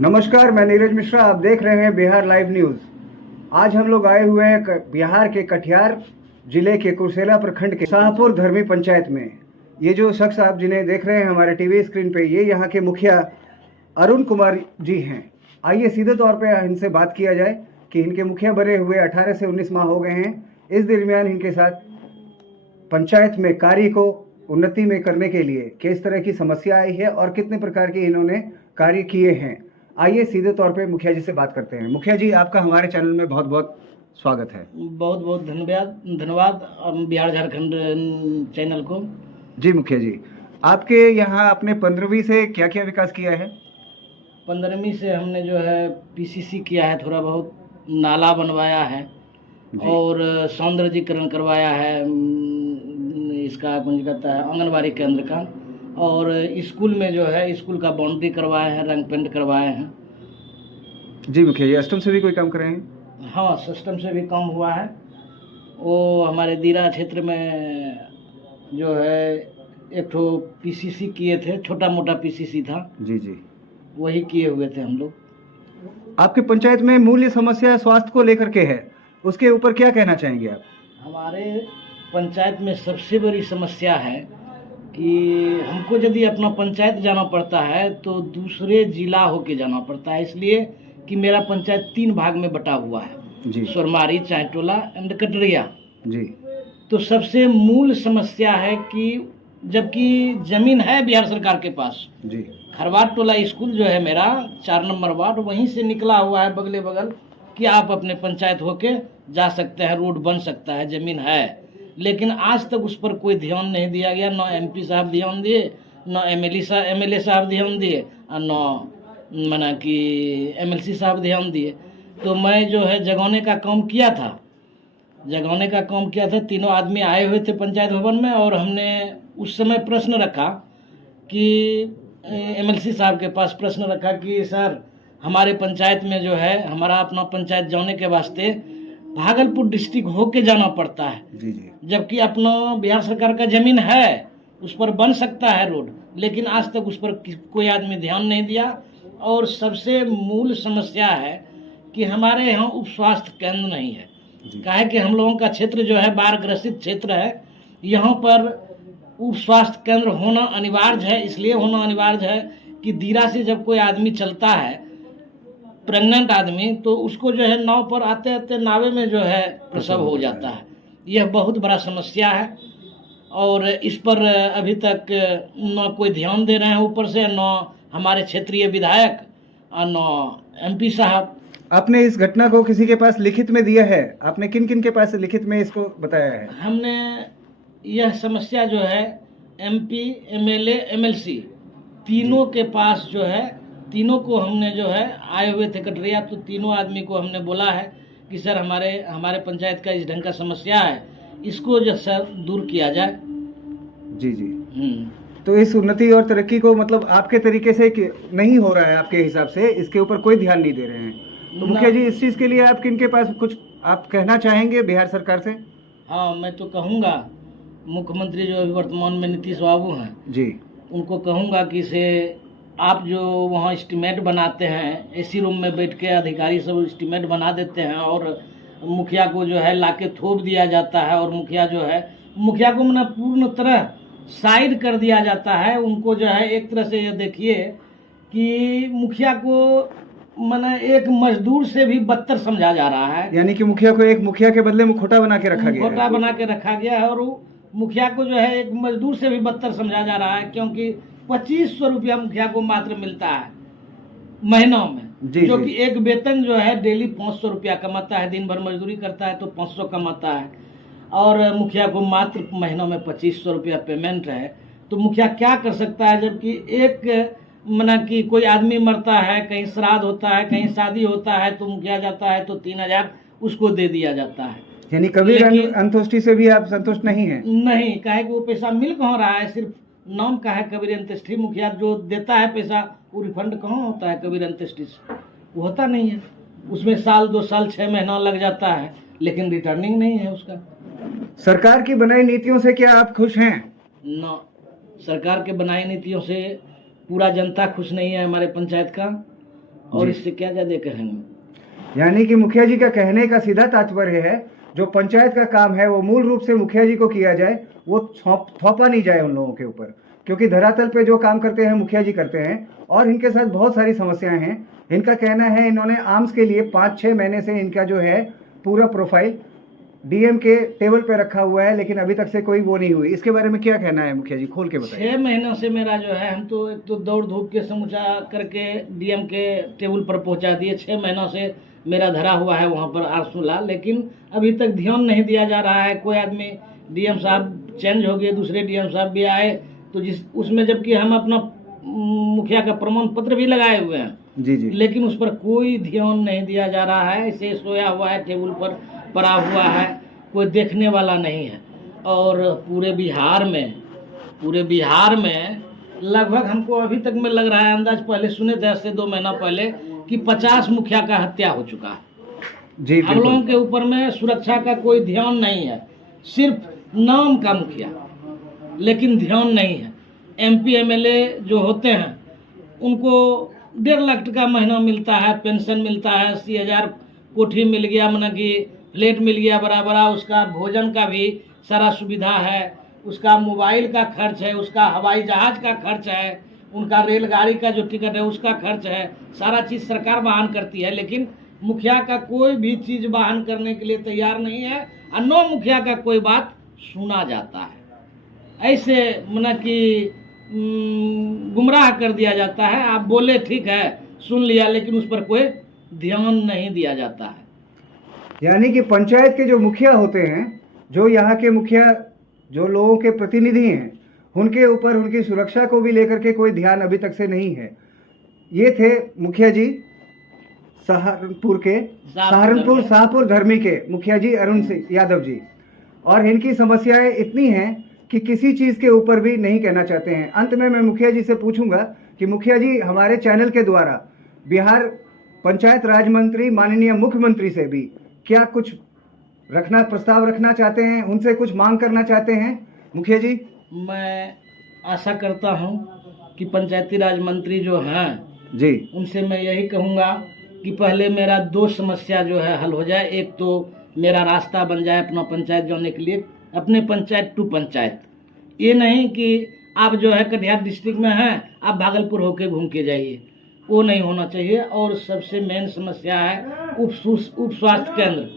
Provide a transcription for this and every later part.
नमस्कार, मैं नीरज मिश्रा। आप देख रहे हैं बिहार लाइव न्यूज़। आज हम लोग आए हुए हैं बिहार के कटिहार जिले के कुर्सेला प्रखंड के शाहपुर धर्मी पंचायत में। ये जो शख्स आप जिन्हें देख रहे हैं हमारे टीवी स्क्रीन पे, ये यहाँ के मुखिया अरुण कुमार जी हैं। आइए सीधे तौर पे इनसे बात किया जाए कि इनके मुखिया बने हुए 18 से 19 माह हो गए हैं। इस दरमियान इनके साथ पंचायत में कार्य को उन्नति में करने के लिए किस तरह की समस्या आई है और कितने प्रकार के इन्होंने कार्य किए हैं। आइए सीधे तौर पे मुखिया जी से बात करते हैं। मुखिया जी, आपका हमारे चैनल में बहुत बहुत स्वागत है। बहुत बहुत धन्यवाद बिहार झारखंड चैनल को। जी मुखिया जी, आपके यहाँ अपने 15वीं से क्या क्या विकास किया है? 15वीं से हमने जो है पीसीसी किया है, थोड़ा बहुत नाला बनवाया है और सौंदर्यीकरण करवाया है। इसका कौन कहता है, आंगनबाड़ी केंद्र का। और स्कूल में जो है स्कूल का बाउंड्री करवाए हैं, रंग पेंट करवाए हैं। जी मुखिया जी, अष्टम से भी कोई काम कर रहे हैं? हाँ, सिस्टम से भी कम हुआ है। वो हमारे दीरा क्षेत्र में जो है एक ठो पीसीसी किए थे, छोटा मोटा पीसीसी था। जी जी, वही किए हुए थे हम लोग। आपके पंचायत में मूल्य समस्या स्वास्थ्य को लेकर के है, उसके ऊपर क्या कहना चाहेंगे आप? हमारे पंचायत में सबसे बड़ी समस्या है कि हमको यदि अपना पंचायत जाना पड़ता है तो दूसरे जिला होके जाना पड़ता है, इसलिए कि मेरा पंचायत 3 भाग में बटा हुआ है जी, सोरमारी, चायटोला एंड कटरिया जी, तो सबसे मूल समस्या है कि जबकि जमीन है बिहार सरकार के पास, जी, खरवाट टोला स्कूल जो है मेरा 4 नंबर वार्ड, वहीं से निकला हुआ है बगले बगल कि आप अपने पंचायत होके जा सकते हैं, रोड बन सकता है, जमीन है। लेकिन आज तक उस पर कोई ध्यान नहीं दिया गया। न एमपी साहब ध्यान दिए, न एमएलए साहब ध्यान दिए, और न मना कि एमएलसी साहब ध्यान दिए। तो मैं जो है जगाने का काम किया था, तीनों आदमी आए हुए थे पंचायत भवन में, और हमने उस समय प्रश्न रखा कि एमएलसी साहब के पास प्रश्न रखा कि सर, हमारे पंचायत में जो है हमारा अपना पंचायत जाने के वास्ते भागलपुर डिस्ट्रिक्ट होके जाना पड़ता है, जी, जी, जबकि अपना बिहार सरकार का जमीन है, उस पर बन सकता है रोड, लेकिन आज तक उस पर कोई आदमी ध्यान नहीं दिया। और सबसे मूल समस्या है कि हमारे यहाँ उप स्वास्थ्य केंद्र नहीं है। काहे कि हम लोगों का क्षेत्र जो है बाढ़ ग्रसित क्षेत्र है, यहाँ पर उप स्वास्थ्य केंद्र होना अनिवार्य है। इसलिए होना अनिवार्य है कि दीरा से जब कोई आदमी चलता है, प्रेग्नेंट आदमी, तो उसको जो है नाव पर आते आते नावे में जो है प्रसव हो जाता है। यह बहुत बड़ा समस्या है और इस पर अभी तक न कोई ध्यान दे रहे हैं ऊपर से, न हमारे क्षेत्रीय विधायक और न एमपी साहब। आपने इस घटना को किसी के पास लिखित में दिया है? आपने किन किन के पास लिखित में इसको बताया है? हमने यह समस्या जो है एमपी, एमएलए, एमएलसी तीनों के पास जो है, तीनों को हमने जो है आए हुए थे कटरिया, तो तीनों आदमी को हमने बोला है कि सर हमारे पंचायत का इस ढंग का समस्या है, इसको जो सर दूर किया जाए। जी जी, तो इस उन्नति और तरक्की को मतलब आपके तरीके से नहीं हो रहा है, आपके हिसाब से इसके ऊपर कोई ध्यान नहीं दे रहे हैं। तो मुखिया जी, इस चीज़ के लिए आप किनके पास कुछ आप कहना चाहेंगे बिहार सरकार से? हाँ, मैं तो कहूँगा मुख्यमंत्री जो अभी वर्तमान में नीतीश बाबू हैं जी, उनको कहूँगा कि से आप जो वहाँ एस्टीमेट बनाते हैं, एसी रूम में बैठ के अधिकारी सब एस्टीमेट बना देते हैं और मुखिया को जो है लाके थोप दिया जाता है, और मुखिया को मैंने पूर्ण तरह साइड कर दिया जाता है। उनको जो है एक तरह से ये देखिए कि मुखिया को मैंने एक मजदूर से भी बदतर समझा जा रहा है। यानी कि मुखिया को एक मुखिया के बदले में खोटा बना के रखा गया है। खोटा बना के रखा गया है, और वो मुखिया को जो है एक मजदूर से भी बदतर समझा जा रहा है, क्योंकि 2500 रुपया मुखिया को मात्र मिलता है महीना में, जो कि एक वेतन जो है डेली 500 रुपया कमाता है। दिन भर मजदूरी करता है तो 500 कमाता है, और मुखिया को मात्र महीना में 2500 रुपया पेमेंट है। तो मुखिया क्या कर सकता है, जबकि एक मना कि कोई आदमी मरता है, कहीं श्राद्ध होता है, कहीं शादी होता है, तो मुखिया जाता है तो 3000 उसको दे दिया जाता है। यानी कबीर अंत्येष्टि से भी आप संतुष्ट नहीं हैं? नहीं, काहे कि वो पैसा मिल कहाँ रहा है, सिर्फ नाम का है कबीर अंत्येष्टि। मुखिया जो देता है पैसा, वो रिफंड कहाँ होता है कबीर अंत्येष्टि से? वो होता नहीं है। उसमें साल 2 साल 6 महीना लग जाता है, लेकिन रिटर्निंग नहीं है उसका। सरकार की बनाई नीतियों से क्या आप खुश हैं? न, सरकार के बनाई नीतियों से पूरा जनता खुश नहीं है हमारे पंचायत का। और जी। इससे क्या ज्यादा कहेंगे। यानी कि मुखिया जी का कहने का सीधा तात्पर्य है, जो पंचायत का काम है वो मूल रूप से मुखिया जी को किया जाए, वो थोपा नहीं जाए उन लोगों के ऊपर, क्योंकि धरातल पे जो काम करते हैं मुखिया जी करते हैं और इनके साथ बहुत सारी समस्याएं हैं। इनका कहना है इन्होंने आर्म्स के लिए 5-6 महीने से इनका जो है पूरा प्रोफाइल डीएम के टेबल पे रखा हुआ है, लेकिन अभी तक से कोई वो नहीं हुई। इसके बारे में क्या कहना है मुखिया जी, खोल के बताइए। 6 महीनों से मेरा जो है, हम तो एक तो दौड़ धूप के समूचा करके डीएम के टेबल पर पहुंचा दिए। 6 महीनों से मेरा धरा हुआ है वहां पर आरसूला, लेकिन अभी तक ध्यान नहीं दिया जा रहा है। कोई आदमी, डीएम साहब चेंज हो गए, दूसरे डीएम साहब भी आए, तो जिस उसमें जबकि हम अपना मुखिया का प्रमाण पत्र भी लगाए हुए हैं, जी जी। लेकिन उस पर कोई ध्यान नहीं दिया जा रहा है। ऐसे सोया हुआ है, टेबल पर पड़ा हुआ है, कोई देखने वाला नहीं है। और पूरे बिहार में लगभग हमको अभी तक में लग रहा है, अंदाज पहले सुने थे आज से 2 महीना पहले, कि 50 मुखिया का हत्या हो चुका है। जी हम लोगों के ऊपर में सुरक्षा का कोई ध्यान नहीं है, सिर्फ नाम का मुखिया, लेकिन ध्यान नहीं है। एमपी एमएलए जो होते हैं उनको 1.5 लाख का महीना मिलता है, पेंशन मिलता है, 80,000 कोठी मिल गया, माना कि फ्लैट मिल गया बराबर, उसका भोजन का भी सारा सुविधा है, उसका मोबाइल का खर्च है, उसका हवाई जहाज का खर्च है, उनका रेलगाड़ी का जो टिकट है उसका खर्च है, सारा चीज़ सरकार वहन करती है। लेकिन मुखिया का कोई भी चीज़ वहन करने के लिए तैयार नहीं है, और न मुखिया का कोई बात सुना जाता है। ऐसे माना कि गुमराह कर दिया जाता है। आप बोले ठीक है, सुन लिया, लेकिन उस पर कोई ध्यान नहीं दिया जाता है। यानी कि पंचायत के जो मुखिया होते हैं, जो यहाँ के मुखिया, जो लोगों के प्रतिनिधि हैं, उनके ऊपर उनकी सुरक्षा को भी लेकर के कोई ध्यान अभी तक से नहीं है। ये थे मुखिया जी सहारनपुर शाहपुर धर्मी के मुखिया जी अरुण सिंह यादव जी, और इनकी समस्याएं इतनी हैं कि किसी चीज के ऊपर भी नहीं कहना चाहते हैं। अंत में मैं मुखिया जी से पूछूंगा कि मुखिया जी, हमारे चैनल के द्वारा बिहार पंचायत राज मंत्री माननीय मुख्यमंत्री से भी क्या कुछ प्रस्ताव रखना चाहते हैं, उनसे कुछ मांग करना चाहते हैं? मुखिया जी, मैं आशा करता हूं कि पंचायती राज मंत्री जो हैं जी, उनसे मैं यही कहूंगा कि पहले मेरा 2 समस्या जो है हल हो जाए। एक तो मेरा रास्ता बन जाए अपना पंचायत जाने के लिए, अपने पंचायत टू पंचायत। ये नहीं कि आप जो है कटिहार डिस्ट्रिक्ट में हैं, आप भागलपुर होके घूम के जाइए, वो नहीं होना चाहिए। और सबसे मेन समस्या है उप स्वास्थ्य केंद्र,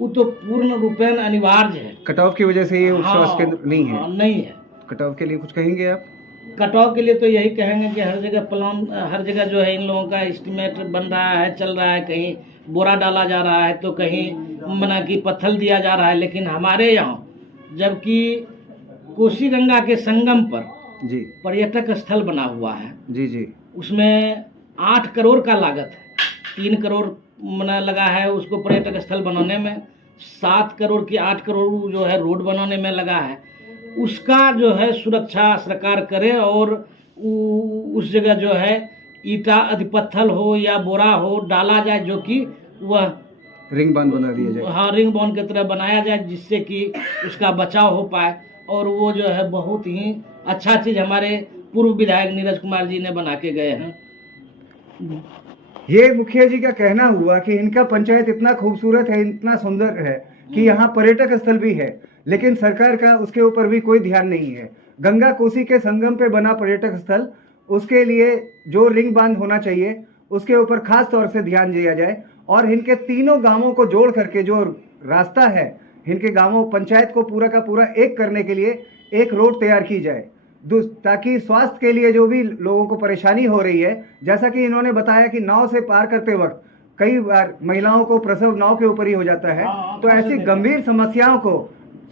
वो तो पूर्ण रूपेण अनिवार्य है। कटाव की वजह से ये हाँ, स्वास्थ्य केंद्र नहीं है। नहीं है। कटाव के लिए कुछ कहेंगे आप? कटाव के लिए तो यही कहेंगे कि हर जगह प्लान, हर जगह जो है इन लोगों का एस्टिमेट बन रहा है, चल रहा है, कहीं बोरा डाला जा रहा है तो कहीं मना कि पत्थर दिया जा रहा है। लेकिन हमारे यहाँ जबकि कोसी गंगा के संगम पर जी पर्यटक स्थल बना हुआ है, जी जी, उसमें 8 करोड़ का लागत है, 3 करोड़ मना लगा है उसको पर्यटक स्थल बनाने में, 7 करोड़ की 8 करोड़ जो है रोड बनाने में लगा है। उसका जो है सुरक्षा सरकार करे और उस जगह जो है ईटा अधिपत्थल हो या बोरा हो डाला जाए, जो कि वह रिंग बांध बना दिया जाए। हाँ, रिंग बांध की तरह बनाया जाए, जिससे कि उसका बचाव हो पाए। और वो जो है बहुत ही अच्छा चीज़ हमारे पूर्व विधायक नीरज कुमार जी ने बना के गए हैं। ये मुखिया जी का कहना हुआ कि इनका पंचायत इतना खूबसूरत है, इतना सुंदर है कि यहाँ पर्यटक स्थल भी है, लेकिन सरकार का उसके ऊपर भी कोई ध्यान नहीं है। गंगा कोसी के संगम पे बना पर्यटक स्थल, उसके लिए जो रिंग बांध होना चाहिए उसके ऊपर खास तौर से ध्यान दिया जाए, और इनके तीनों गांवों को जोड़ करके जो रास्ता है, इनके गांवों पंचायत को पूरा का पूरा एक करने के लिए एक रोड तैयार की जाए, ताकि स्वास्थ्य के लिए जो भी लोगों को परेशानी हो रही है, जैसा कि इन्होंने बताया कि नाव से पार करते वक्त कई बार महिलाओं को प्रसव नाव के ऊपर ही हो जाता है। तो ऐसी गंभीर समस्याओं को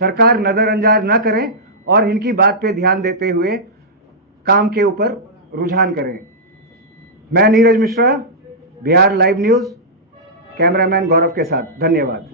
सरकार नजरअंदाज न करें और इनकी बात पे ध्यान देते हुए काम के ऊपर रुझान करें। मैं Neeraj Mishra, Bihar live news, cameraman Gaurav के साथ। धन्यवाद।